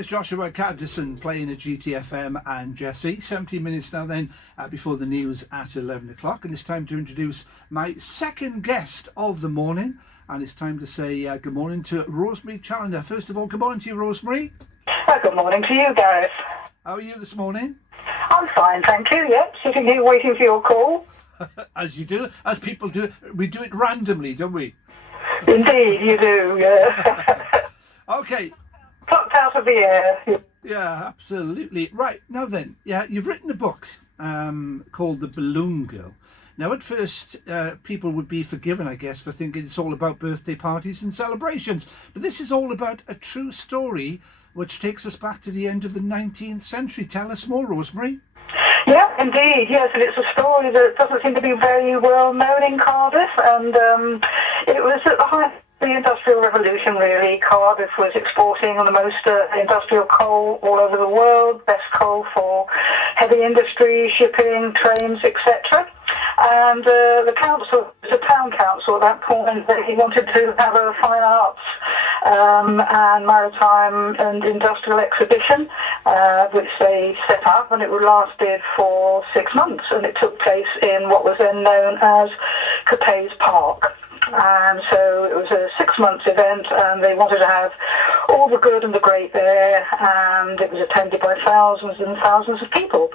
there's Joshua Caddison playing at GTFM and Jesse. 17 minutes now then before the news at 11 o'clock. And it's time to introduce my second guest of the morning. And it's time to say good morning to Rosemary Chaloner. First of all, good morning to you, Rosemary. Good morning to you, Gareth. How are you this morning? I'm fine, thank you. Yep, sitting here waiting for your call. As you do, as people do. We do it randomly, don't we? Indeed, you do, yeah. Okay. Plucked out of the air. Yeah, absolutely. Right, now then, yeah, you've written a book called The Balloon Girl. Now, at first, people would be forgiven, I guess, for thinking it's all about birthday parties and celebrations. But this is all about a true story which takes us back to the end of the 19th century. Tell us more, Rosemary. Yeah, indeed, yes, and it's a story that doesn't seem to be very well known in Cardiff, and it was at the height of the Industrial Revolution, really. Cardiff was exporting the most industrial coal all over the world, best coal for heavy industry, shipping, trains, etc. And the council, the town council at that point, they wanted to have a fine arts and maritime and industrial exhibition, which they set up, and it lasted for 6 months, and it took place in what was then known as Capes Park. And so it was a 6-month event, and they wanted to have all the good and the great there, and it was attended by thousands and thousands of people.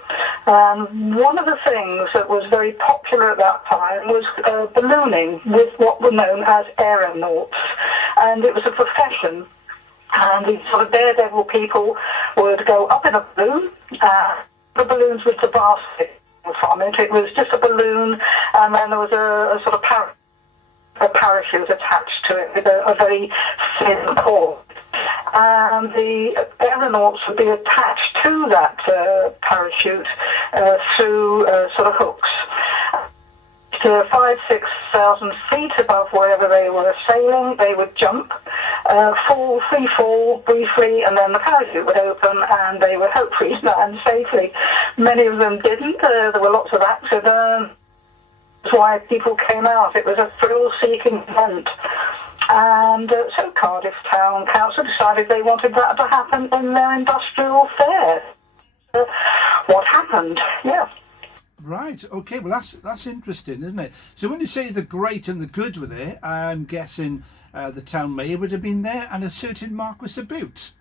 One of the things that was very popular at that time was ballooning with what were known as aeronauts, and it was a profession. And these sort of daredevil people would go up in a balloon. The balloons with the basket from it. It was just a balloon, and then there was a sort of parachute attached to it with a very thin cord. And the aeronauts would be attached to that parachute through sort of hooks. To 5,000-6,000 feet above wherever they were sailing, they would jump, free fall briefly, and then the parachute would open and they would hopefully land safely. Many of them didn't. There were lots of accidents. That's why people came out. It was a thrill-seeking event. And so Cardiff Town Council decided they wanted that to happen in their industrial fair. What happened? Yeah. Right, okay, well that's interesting, isn't it? So when you say the great and the good were there, I'm guessing the town mayor would have been there and a certain Marquis of Bute.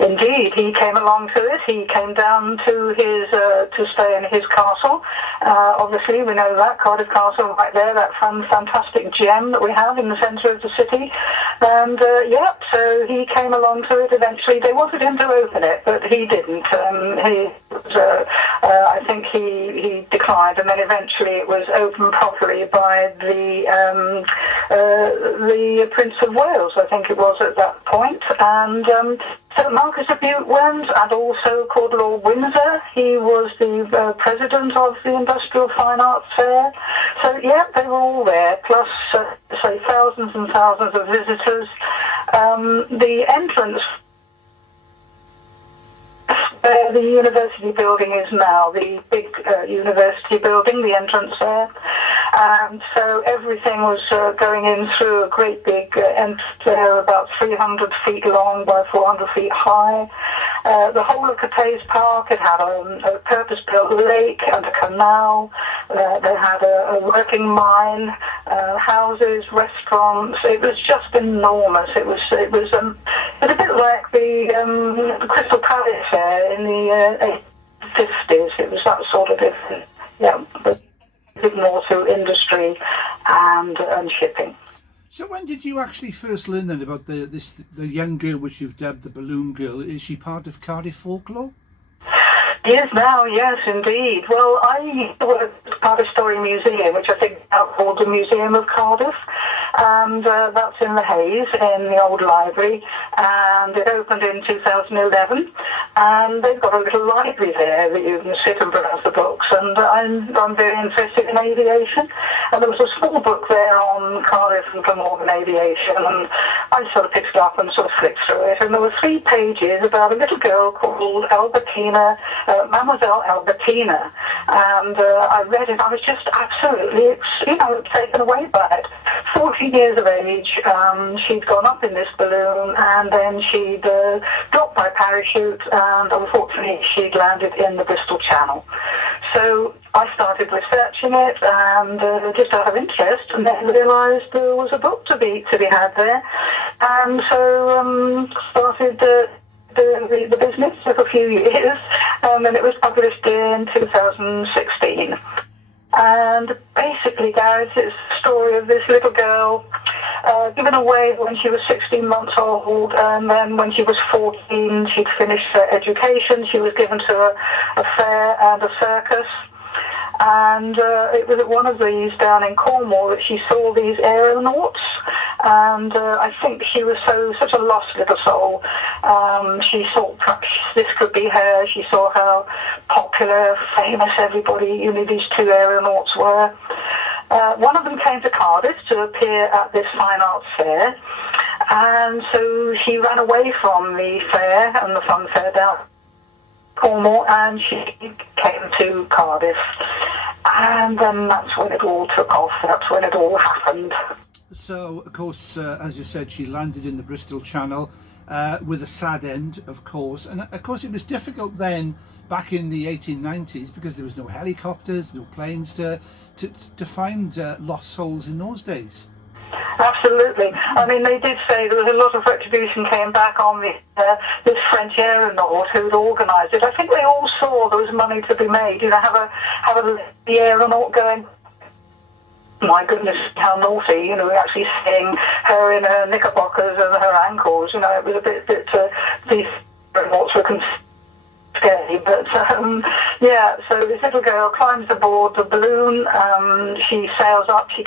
Indeed, he came along to it. He came down to his to stay in his castle. Obviously, we know that Cardiff Castle right there, that fantastic gem that we have in the centre of the city. And so he came along to it. Eventually, they wanted him to open it, but he didn't. I think he declined, and then eventually it was opened properly by the Prince of Wales, I think it was at that point, and. So Marquis of Bute went, and also called Lord Windsor. He was the president of the Industrial Fine Arts Fair. So, yeah, they were all there, plus, say, thousands and thousands of visitors. The entrance where the university building is now, the big university building, the entrance there. So everything was going in through a great big entrance there, about 300 feet long by 400 feet high. The whole of Capes Park, it had a purpose-built lake and a canal. They had a working mine, houses, restaurants. It was just enormous. It was a bit like the Crystal Palace there in the 50s. It was that sort of different, yeah, but more through industry and shipping. So when did you actually first learn then about the young girl which you've dubbed the Balloon Girl? Is she part of Cardiff folklore? He is now, yes, indeed. Well, I work at Cardiff Story Museum, which I think is now called the Museum of Cardiff, and that's in the Hayes, in the old library, and it opened in 2011, and they've got a little library there that you can sit and browse the books, and I'm very interested in aviation, and there was a small book there on Cardiff and Glamorgan aviation, and I sort of picked it up and sort of flicked through it, and there were 3 pages about a little girl called Albertina, Mademoiselle Albertina, and I read it. I was just absolutely, taken away by it. 14 years of age, she'd gone up in this balloon, and then she'd dropped by parachute, and unfortunately she'd landed in the Bristol Channel. So I started researching it, and just out of interest, and then realised there was a book to be had there, and so started the business. Took a few years, and then it was published in 2016. And basically, Gareth, it's the story of this little girl given away when she was 16 months old, and then when she was 14, she'd finished her education. She was given to a fair and a circus. And it was at one of these down in Cornwall that she saw these aeronauts, and I think she was such a lost little soul. She thought perhaps this could be her. She saw how popular, famous everybody, these two aeronauts were. One of them came to Cardiff to appear at this fine arts fair, and so she ran away from the fair and the fun fair down Cornwall, and she came to Cardiff, and then that's when it all took off. That's when it all happened. So, of course, as you said, she landed in the Bristol Channel with a sad end, of course, and of course it was difficult then, back in the 1890s, because there was no helicopters, no planes to find lost souls in those days. Absolutely. I mean, they did say there was a lot of retribution came back on this French aeronaut who'd organised it. I think they all saw there was money to be made. The aeronaut going, my goodness, how naughty, actually seeing her in her knickerbockers and her ankles, it was a bit these aeronauts were scary, but yeah, so this little girl climbs aboard the balloon, she sails up, she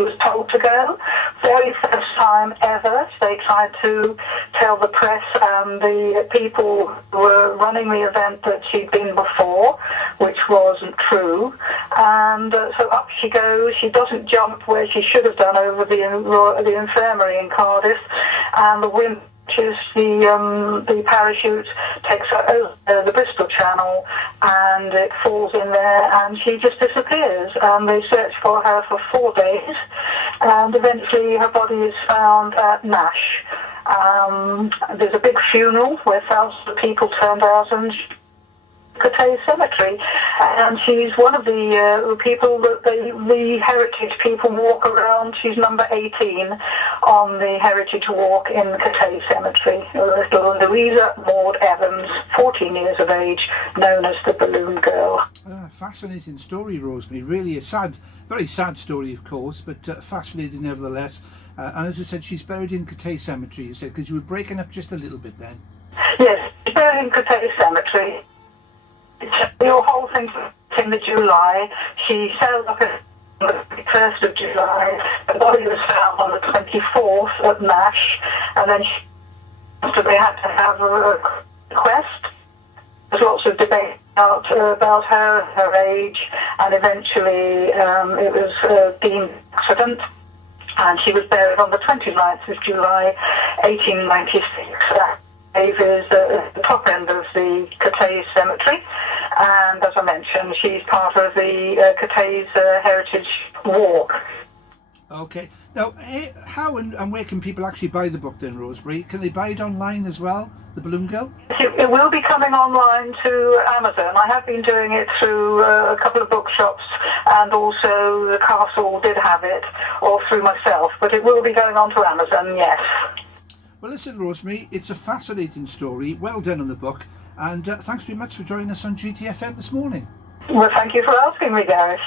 was told to go. Very first time ever, they tried to tell the press and the people who were running the event that she'd been before, which wasn't true. And so up she goes. She doesn't jump where she should have done over the infirmary in Cardiff, and the wind the parachute takes her over the Bristol Channel, and it falls in there, and she just disappears. And they search for her for 4 days, and eventually her body is found at Nash. There's a big funeral where thousands of people turned out, and Cathay Cemetery, and she's one of the people that the heritage people walk around. She's number 18 on the heritage walk in Cathay Cemetery. Little Louisa Maud Evans, 14 years of age, known as the Balloon Girl. Fascinating story, Rosemary. Really a sad, very sad story, of course, but fascinating nevertheless. And as I said, she's buried in Cathay Cemetery, you said, because you were breaking up just a little bit then. Yes, she's buried in Cathay Cemetery. The whole thing in the July. She sailed up on the 1st of July. The body was found on the 24th at Nash, and then they had to have a request. There's lots of debate about her age, and eventually it was deemed an accident, and she was buried on the 29th of July, 1896. Is the top end of the Cathay Cemetery, and as I mentioned, she's part of the Cathay's Heritage Walk. Okay. Now, how and where can people actually buy the book then, Rosemary? Can they buy it online as well, The Balloon Girl? It will be coming online to Amazon. I have been doing it through a couple of bookshops, and also the Castle did have it, or through myself, but it will be going on to Amazon, yes. Well, listen, Rosemary, it's a fascinating story. Well done on the book, and thanks very much for joining us on GTFM this morning. Well, thank you for asking me, Gareth.